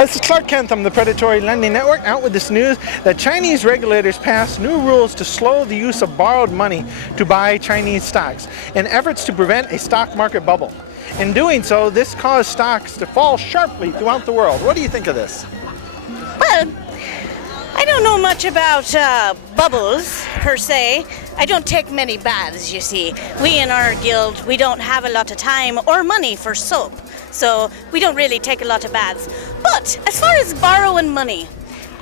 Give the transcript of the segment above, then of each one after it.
This is Clark Kent from the Predatory Lending Network, out with this news that Chinese regulators passed new rules to slow the use of borrowed money to buy Chinese stocks in efforts to prevent a stock market bubble. In doing so, this caused stocks to fall sharply throughout the world. What do you think of this? Well, I don't know much about bubbles, per se. I don't take many baths, you see. We in our guild, we don't have a lot of time or money for soap, so we don't really take a lot of baths. But as far as borrowing money,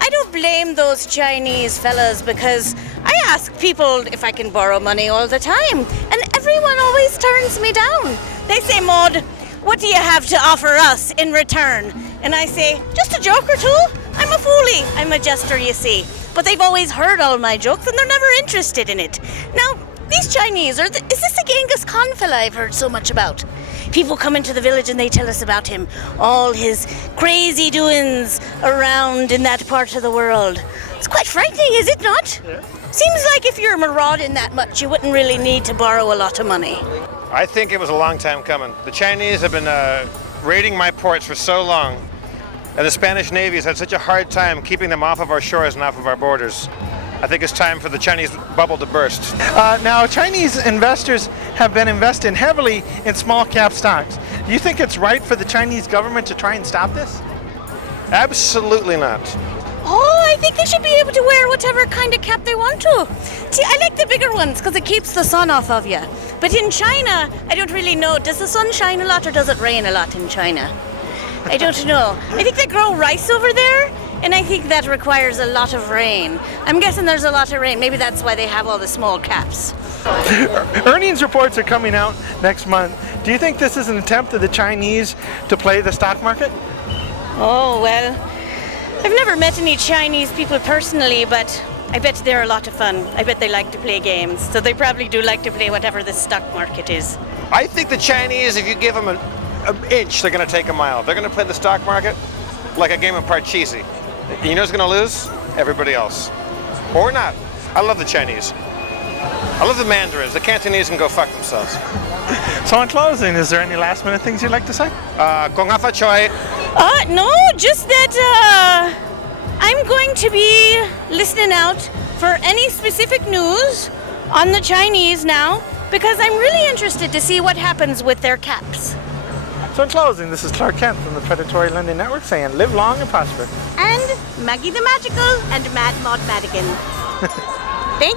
I don't blame those Chinese fellas, because I ask people if I can borrow money all the time, and everyone always turns me down. They say, "Maud, what do you have to offer us in return?" And I say, "Just a joke or two. I'm a foolie. I'm a jester, you see." But they've always heard all my jokes and they're never interested in it. Now, these Chinese, is this the Genghis Khan fella I've heard so much about? People come into the village and they tell us about him, all his crazy doings around in that part of the world. It's quite frightening, is it not? Yeah. Seems like if you're marauding that much, you wouldn't really need to borrow a lot of money. I think it was a long time coming. The Chinese have been raiding my ports for so long, and the Spanish Navy has had such a hard time keeping them off of our shores and off of our borders. I think it's time for the Chinese bubble to burst. Now, Chinese investors have been investing heavily in small cap stocks. Do you think it's right for the Chinese government to try and stop this? Absolutely not. Oh, I think they should be able to wear whatever kind of cap they want to. See, I like the bigger ones because it keeps the sun off of you. But in China, I don't really know. Does the sun shine a lot or does it rain a lot in China? I don't know. I think they grow rice over there, and I think that requires a lot of rain. I'm guessing there's a lot of rain. Maybe that's why they have all the small caps. Earnings reports are coming out next month. Do you think this is an attempt of the Chinese to play the stock market? Oh, well, I've never met any Chinese people personally, but I bet they're a lot of fun. I bet they like to play games, so they probably do like to play whatever the stock market is. I think the Chinese, if you give them an inch, they're going to take a mile. They're going to play the stock market like a game of Parcheesi. You know who's going to lose? Everybody else. Or not. I love the Chinese. I love the Mandarins. The Cantonese can go fuck themselves. So in closing, is there any last minute things you'd like to say? Gong Hafa Choi. No, just that I'm going to be listening out for any specific news on the Chinese now, because I'm really interested to see what happens with their caps. So in closing, this is Clark Kent from the Predatory Lending Network saying live long and prosper. And Maggie the Magical and Mad Maud Madigan.